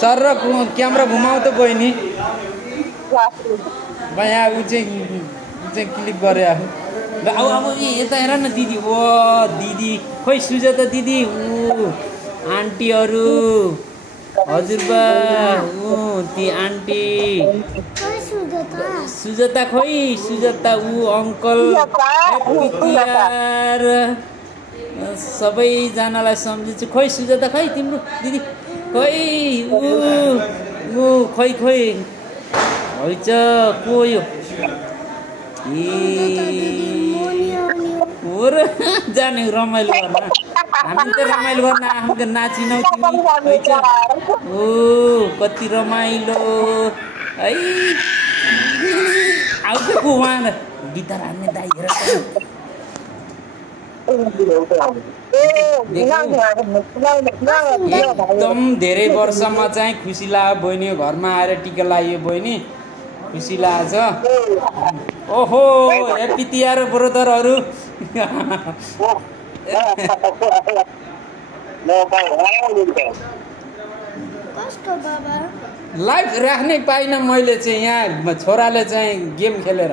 sir र camera घुमाउ त बहिनी यहाँ ऊ चाहिँ क्लिक गरे आफू अब यता हेर न दिदी ओ दिदी खोइ सुजाता दिदी ऊ आन्टीहरू हजुरबा ऊ ती आन्टी सुजाता खोइ सुजाता ऊ अङ्कल पितियार सबैजनालाई सम्झिन्छु खोइ सुजाता खोइ तिम्रो दिदी खोइ ऊ खोइ खोइ हैछ को यो हो र जाने रमाइलो गर्न हामी त रमाइलो गर्न आफू त नाचिनौ तिमी हैछ ओ कति रमाइलो है आउँछ को उहाँ गिटार हान्ने दाइ हेर एकदम धेरै वर्षमा चाहिँ खुसी लाग्यो बहिनी घरमा आएर टिका लगायो बहिनी खुसी लाग्छ ओहो ह्याप्पी तिहार ब्रदरहरू लाइभ राख्नै पाइनँ मैले चाहिँ यहाँ छोराले चाहिँ गेम खेलेर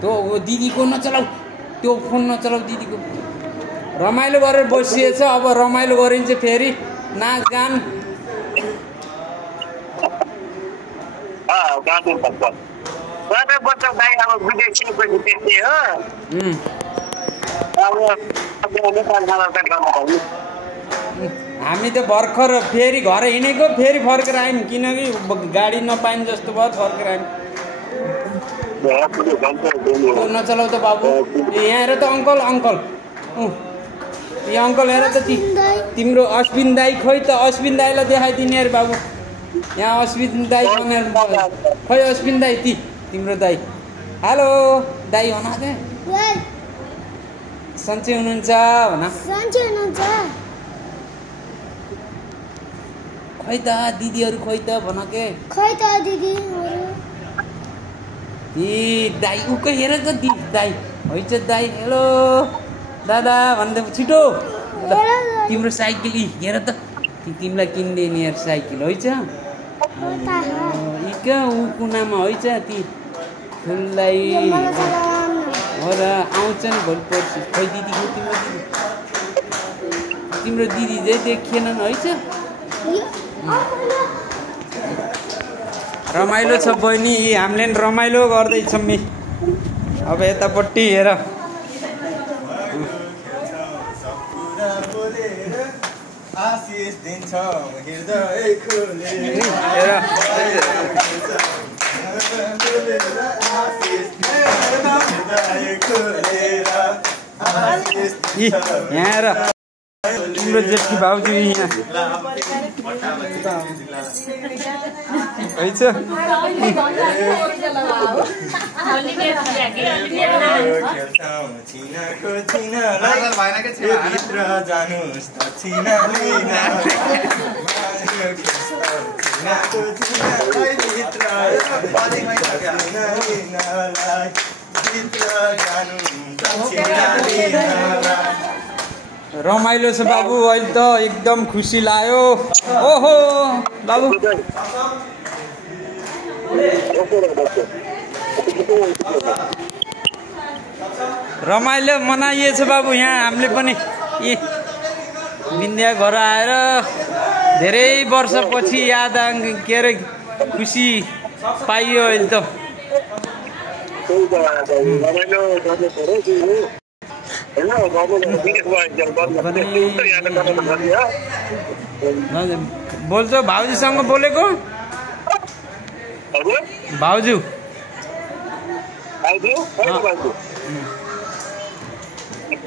त्यो दिदीको नचलाऊ त्यो फोन नचलाऊ दिदीको रमाइलो गरेर बसिएछ अब रमाइलो गरिन्छ फेरि नाचगान हामी त भर्खर फेरि घर हिँडेको फेरि फर्केर आयौँ किनकि गाडी नपाइन् जस्तो भयो फर्केर आयौँ नचलाउ त बाबु यहाँ हेर त अङ्कल अङ्कल यहाँ अङ्कल हेर त तिम्रो अश्विन दाई खोइ त अश्विन दाईलाई देखाइदिने अरे बाबु यहाँ अश्विन दाई भनेर खोइ अश्विन दाई तिम्रो दाई हेलो दाई भन सन्चै हुनुहुन्छ भन खोइ त दिदीहरू खोइ त भन के ए दाई उकै हेर त दाई हैछ दाई हेलो दादा भन्दै छिटो तिम्रो साइकल हेर त तिमीलाई किनिदिने यार साइकल हैछ इका ऊ कुनामा हैछ ती फुललाई हो र आउँछन् भोलि पर्सि खोइ दिदीको तिम्रो दिदी चाहिँ देखिएनन् हैछ रमाइलो छ बहिनी हामीले रमाइलो गर्दैछौँ नि अब यतापट्टि हेर आशिष दिन्छ हृदय खोलेर यहाँ तिम्रो जेठी भाउजू यहाँ हैछ रमाइलो छ बाबु अहिले त एकदम खुसी लाग्यो ओहो बाबु रमाइलो मनाइएछ बाबु यहाँ हामीले पनि बिन्द्या घर आएर धेरै वर्षपछि याद के अरे खुसी पाइयो अहिले त बोल्छ भाउजूसँग बोलेको भाउजू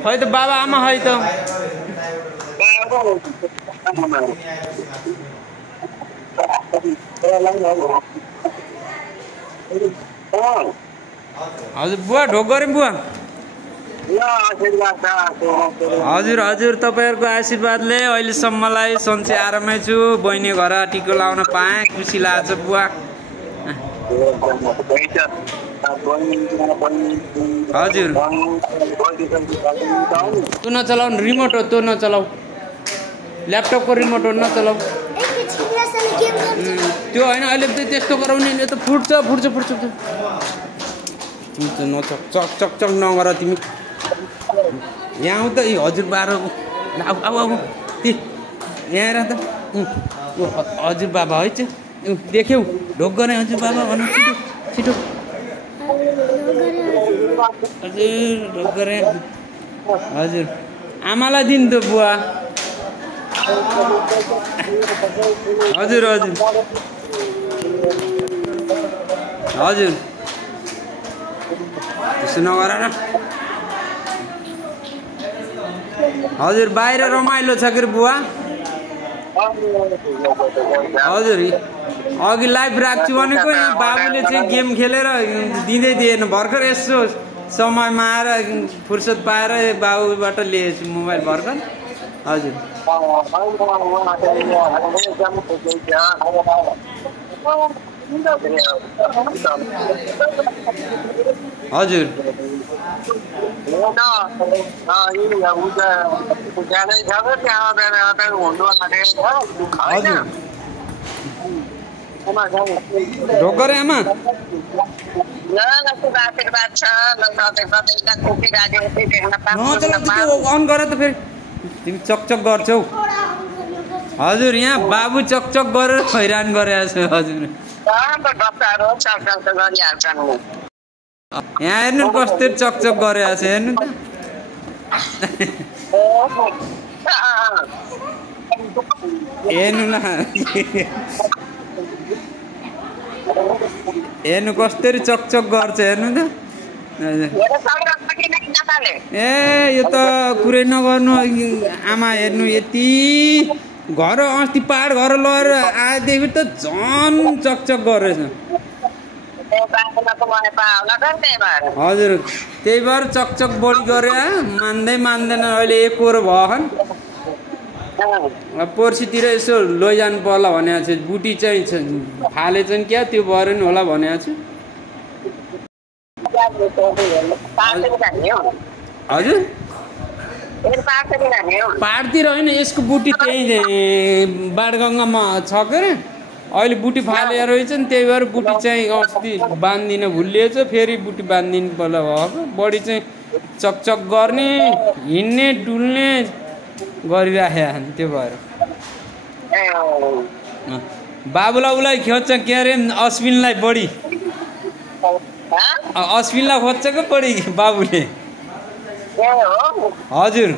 खै त बाबा आमा है त हजुर बुवा ढोक गऱ्यौँ बुवा हजुर हजुर तपाईँहरूको आशीर्वादले अहिलेसम्मलाई सन्चै आरामै छु बहिनी घर टिको लाउन पाएँ खुसी लाग्छ बुवा हजुर तँ नचलाउ रिमोट हो तँ नचलाउ ल्यापटपको रिमोट हो नचलाउ त्यो होइन अहिले त्यस्तो गराउने यो त फुट्छ नचक चक चक चक नगर तिमी यहाँ आऊ त हजुरबा अब यहाँ हेर त हजुरबाबा है छ देख्यौ ढोक गरे हजुरबाबा भन्नु छिटो हजुर ढोक गरे हजुर आमालाई दिनु त बुवा हजुर त्यसो नगर न हजुर बाहिर रमाइलो छ के बुवा हजुर अघि लाइभ राख्छु भनेको यहाँ बाबुले चाहिँ गेम खेलेर दिँदै दिएन भर्खर यसो समयमा आएर फुर्सद पाएर बाबुबाट लिएछु मोबाइल भर्खर हजुर हजुर ढोकर आमा अन गर त फेरि तिमी चकचक गर्छौ हजुर यहाँ बाबु चकचक गरेर हैरान गरेको छ हजुर यहाँ हेर्नु कस्तो चकचक गरेको छ हेर्नु त हेर्नु न हेर्नु कसरी चकचक गर्छ हेर्नु त ए यो त कुरै नगर्नु आमा हेर्नु यति घर अस्ति पहाड घर लगेर आएदेखि त झन् चकचक गरेछ हजुर त्यही भएर चकचक बढी गरे मान्दैन अहिले एकोर भयो पर्सितिर यसो लैजानु पर्ला भनेको छु बुटी चाहिँ फाले चाहिँ क्या त्यो भएर नि होला भनेको छु हजुर पाहाडतिर होइन यसको बुटी त्यही बाणगङ्गामा छ के अरे अहिले बुटी फालेर रहेछ नि त्यही भएर बुटी चाहिँ अस्ति बाँधिदिन भुलिएछ फेरि बुटी बाँधिदिनु पर्ला भएको बढी चाहिँ चकचक गर्ने हिँड्ने डुल्ने गरिराखे त्यो भएर बाबुलाई उसलाई खोज्छ के अरे अश्विनलाई बढी अश्विनलाई खोज्छ क्या बढी बाबुले हजुर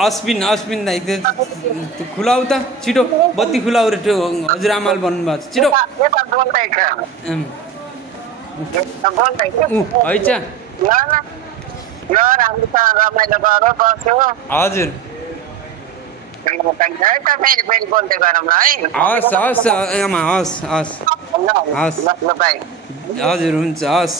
अश्विन दाइ त्यो खुलाउ त छिटो बत्ती खुलाउ रे त्यो हजुर आमाले भन्नुभएको छ छिटो है छ हजुर हस् आमा हस् हजुर हुन्छ हस्